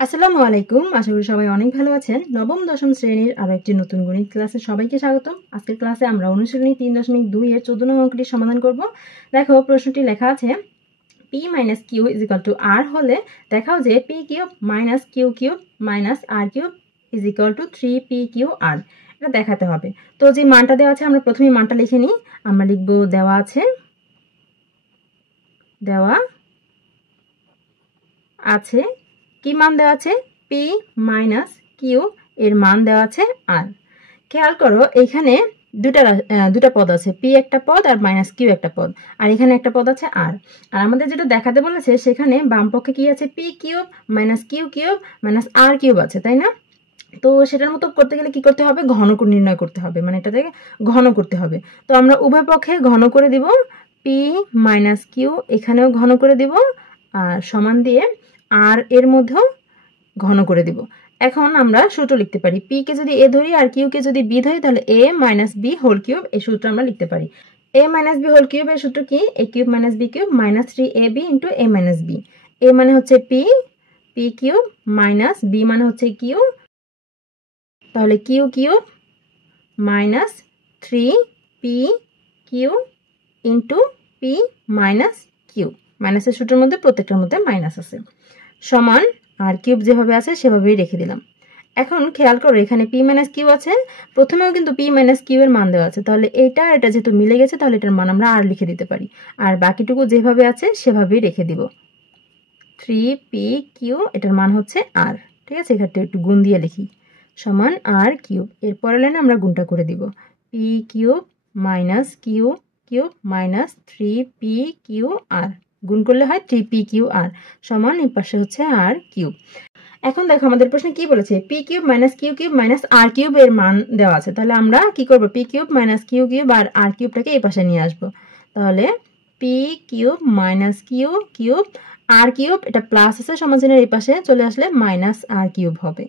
আসসালামু আলাইকুম। আশা করি সবাই অনেক ভালো আছেন। নবম দশম শ্রেণীর আরো একটি নতুন গণিত ক্লাসে সবাইকে স্বাগতম। আজকের ক্লাসে আমরা অনুশীলনী 3.2 এর 14 নং অঙ্কটি সমাধান করব। দেখো প্রশ্নটি লেখা আছে p - q = r হলে দেখাও যে p cube - q cube - r cube = 3pqr। এটা দেখাতে হবে। তো যে মানটা দেওয়া আছে আমরা প্রথমে মানটা লিখে নিই। আমরা লিখব দেওয়া আছে কি মান দেওয়া আছে p - q এর মান দেওয়া আছে r। খেয়াল করো এখানে দুটা পদ আছে, p একটা পদ আর - q একটা পদ, আর এখানে একটা পদ আছে r। আর আমাদের যেটা দেখাতে বলেছে সেখানে বাম পক্ষে কি আছে p cube - q cube - r cube আছে, তাই না? তো সেটার মতো করতে গেলে কি করতে হবে, ঘন নির্ণয় করতে হবে, মানে এটাকে ঘন করতে হবে। তো আমরা উভয় পক্ষে ঘন করে দিব, p - q এখানেও ঘন করে দিব আর সমান দিয়ে r এর মধ্যেও ঘন করে দিব। এখন আমরা সূত্র লিখতে পারি, p কে যদি a ধরি আর q কে যদি b ধরি তাহলে a - b হোল কিউব এই সূত্র আমরা লিখতে পারি। a - b হোল কিউব এর সূত্র কি, a cube - b cube -3ab * a - b। a মানে হচ্ছে p কিউব মাইনাস b মানে হচ্ছে q, তাহলে q cube -3pq p - q, মাইনাসের সূত্রের মধ্যে প্রত্যেকটার মধ্যে মাইনাস আছে, সমান আর কিউব যেভাবে আছে সেভাবেই রেখে দিলাম। এখন খেয়াল করো এখানে p - q আছে, প্রথমেও কিন্তু p - q এর মান দেওয়া আছে, তাহলে এটা যেহেতু মিলে গেছে তাহলে এটার মান আমরা আর লিখে দিতে পারি, আর বাকিটুকু যেভাবে আছে সেভাবেই রেখে দিব। 3pq এটার মান হচ্ছে r, ঠিক আছে? এখানে একটু গুণ দিয়ে লিখি, সমান r কিউব। এর পরের লাইনে আমরা গুণটা করে দিব, p cube - q cube -3pqr, গুণ করলে হয় 3pqr সমান এই পাশে হচ্ছে r কিউব। এখন দেখো আমাদের প্রশ্নে কি বলেছে, p cube - q cube - r cube এর মান দেওয়া আছে, তাহলে আমরা কি করব, p কিউব - q কিউব আর r কিউবটাকে এই পাশে নিয়ে আসব। তাহলে p cube - q cube r cube, এটা প্লাস আছে সমাধানের এই পাশে চলে আসলে -r কিউব হবে।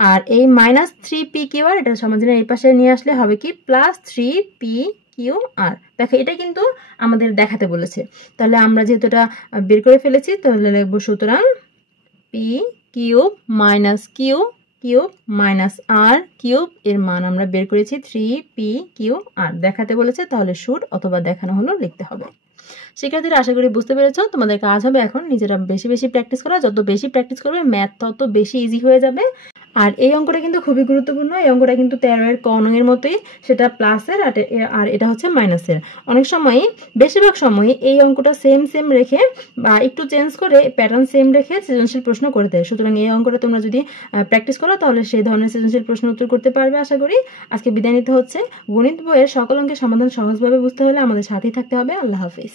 আর এই -3pqr এটা সমাধানের এই পাশে নিয়ে আসলে হবে কি +3pqr। দেখো এটা কিন্তু আমাদের দেখাতে বলেছে, তাহলে আমরা যেহেতু এটা বের করে ফেলেছি তাহলে লিখব সুতরাং p cube - q cube - r cube এর মান আমরা বের করেছি 3pqr। দেখাতে বলেছে তাহলে শুড অথবা দেখানো হলো লিখতে হবে। শিক্ষার্থীরা আশা করি বুঝতে পেরেছো। তোমাদের কাজ হবে এখন নিজেরা বেশি বেশি প্র্যাকটিস করা, যত বেশি প্র্যাকটিস করবে ম্যাথ তত বেশি ইজি হয়ে যাবে। আর এই অঙ্কটা কিন্তু খুবই গুরুত্বপূর্ণ, এই অঙ্কটা কিন্তু 13 এর ক নং এর মতোই, সেটা প্লাসের আর এটা হচ্ছে মাইনাসের। অনেক সময় বেশিরভাগ সময় এই অঙ্কটা সেম রেখে বা একটু চেঞ্জ করে প্যাটার্ন সেম রেখে সৃজনশীল প্রশ্ন করে দেয়। সুতরাং এই অঙ্কটা তোমরা যদি প্র্যাকটিস করো তাহলে সেই ধরনের সৃজনশীল প্রশ্ন উত্তর করতে পারবে আশা করি। আজকে বিদায় নিতে হচ্ছে। গণিত বইয়ের সকল অঙ্কের সমাধান সহজভাবে বুঝতে হলে আমাদের সাথেই থাকতে হবে। আল্লাহ হাফিজ।